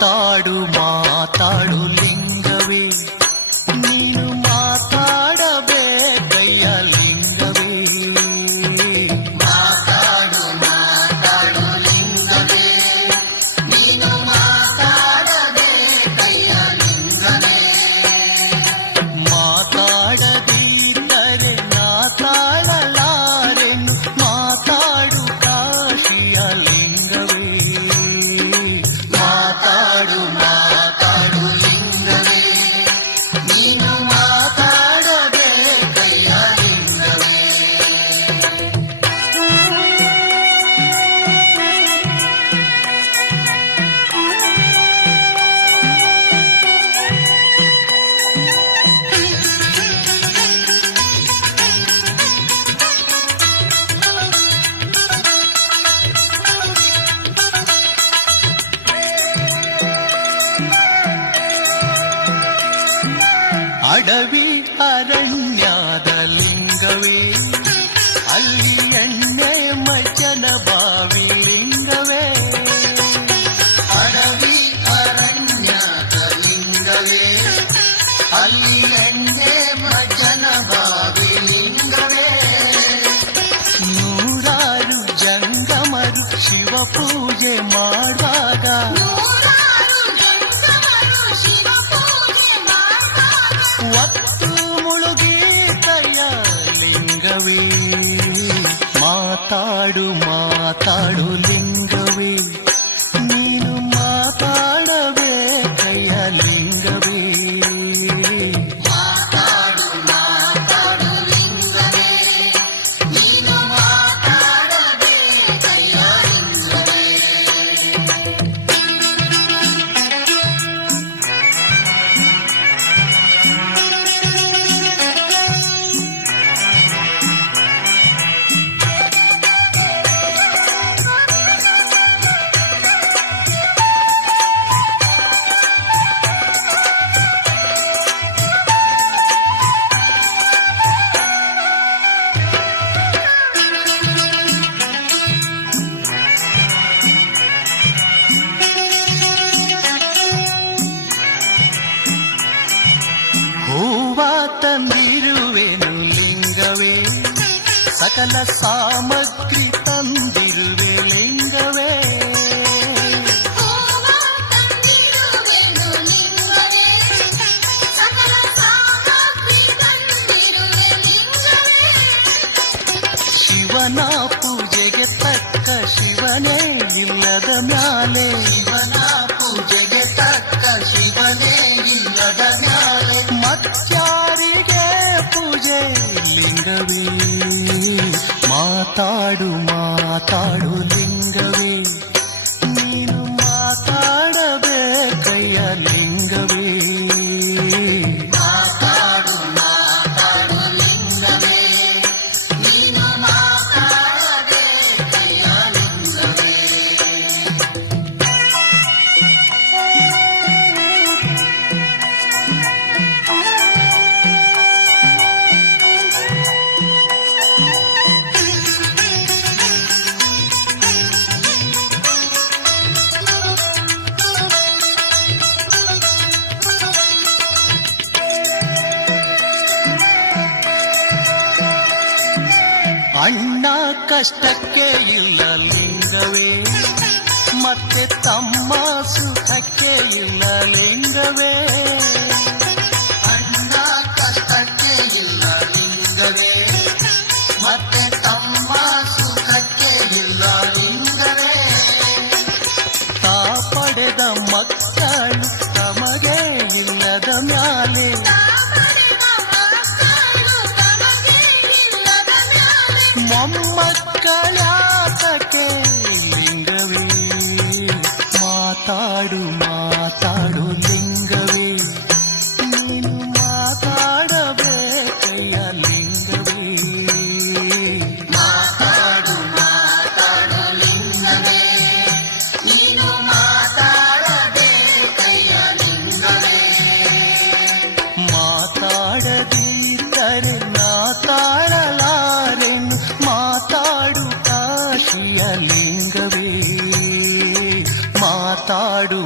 ಮಾತಾಡು ಮಾತಾಡು ಲಿಂಗವೇ, ನೀನು ಮಾತಾಡಬೇಕಯ್ಯ ಲಿಂಗವೇ. ಮಾತಾಡು ಮಾತಾಡು ಲಿಂಗವೇ, ನೀನು ಮಾತಾಡಬೇಕಯ್ಯ ಲಿಂಗವೇ. ಮಾತಾಡದಿದ್ದರೆ ನಾ ತಾಳಲಾರೆನು, ಮಾತಾಡು ಕಾಶಿಯ ಲಿಂಗವೇ. ಮಾತಾಡು ಮಾತಾಡು ಲಿಂಗವೇ, ನೀನು ಮಾತಾಡಬೇಕಯ್ಯ ಲಿಂಗವೇ. ಅಡವಿ ಅರಣ್ಯದ ಲಿಂಗವೇ, ಅಲ್ಲಿ ಎಣ್ಣೆ ಮಜ್ಜನ ಬಾವಿ ಲಿಂಗವೇ. ಅಡವಿ ಅರಣ್ಯದ ಲಿಂಗವೇ, ಅಲ್ಲಿ ಎಣ್ಣೆ ಮಜ್ಜನ ಬಾವಿ ಲಿಂಗವೇ. ನೂರಾರು ಜಂಗಮರು ಶಿವ ಪೂಜೆ ಮಾಡುವಾಗ, ಒತ್ತು ಮುಳುಗೀತಯ್ಯ ಲಿಂಗವೇ. ಮಾತಾಡು ಮಾತಾಡು ಲಿಂಗವೇ, ನೀನು ಮಾತಾಡಬೇಕಯ್ಯ ಲಿಂಗವೇ. ಮಾತಾಡು ಮಾತಾಡು ಲಿಂಗವೇ, ನೀನು ಮಾತಾಡಬೇಕಯ್ಯ ಲಿಂಗವೇ. ಹೂವ ತಂದಿರುವೆನು ಲಿಂಗವೇ, ಸಕಲ ಸಾಮಗ್ರಿ ತಂದಿರುವೆ ಲಿಂಗವೇ. ಶಿವನ ಪೂಜೆಗೆ ತಕ್ಕ ಶಿವನೇ ಇಲ್ಲದ ಮ್ಯಾಲೆ, ಶಿವನ ಪೂಜೆಗೆ ತಕ್ಕ ಶಿವನೇ ಇಲ್ಲದ ಮ್ಯಾಲೆ, ಮತ್ಯಾರಿಗೆ ಪೂಜೆ ಲಿಂಗವೇ. ಮಾತಾಡು ಮಾತಾಡು ಲಿಂಗವೇ, ನೀನು ಮಾತಾಡಬೇಕಯ್ಯ ಲಿಂಗವೇ. ಮಾತಾಡು ಮಾತಾಡು ಲಿಂಗವೇ, ನೀನು ಮಾತಾಡಬೇಕಯ್ಯ ಲಿಂಗವೇ. ಅಣ್ಣ ಕಷ್ಟಕ್ಕೆ ಇಲ್ಲ ಲಿಂಗವೇ, ಮತ್ತೆ ತಮ್ಮ ಸುಖಕ್ಕೆ ಇಲ್ಲ ಲಿಂಗವೇ. ಅಣ್ಣ ಕಷ್ಟಕ್ಕೆ ಇಲ್ಲ ಲಿಂಗವೇ, ಮತ್ತೆ ತಮ್ಮ ಸುಖಕ್ಕೆ ಇಲ್ಲ ಲಿಂಗವೇ. ತಾ ಪಡೆದ ಮಕ್ಕಳು ತಮಗೆ ಇಲ್ಲದ ಮ್ಯಾಲೆ, ಮೊಮ್ಮಕ್ಕಳ್ಯಾತಕ್ಕೆ ಲಿಂಗವೇ. ಮಾತಾಡು ಮಾತಾಡು ಲಿಂಗವೇ, ನೀನು ಮಾತಾಡಬೇಕಯ್ಯ ಲಿಂಗವೇ. ಮಾತಾಡು ಮಾತಾಡು ಲಿಂಗವೇ, ನೀನು ಮಾತಾಡಬೇಕಯ್ಯ ಲಿಂಗವೇ. ಮಾತಾಡದಿದ್ದರೆ ನಾ ತಾಳಲಾರೆನು, ಮಾತಾಡು ಕಾಶಿಯ ಲಿಂಗವೇ. ಮಾತಾಡು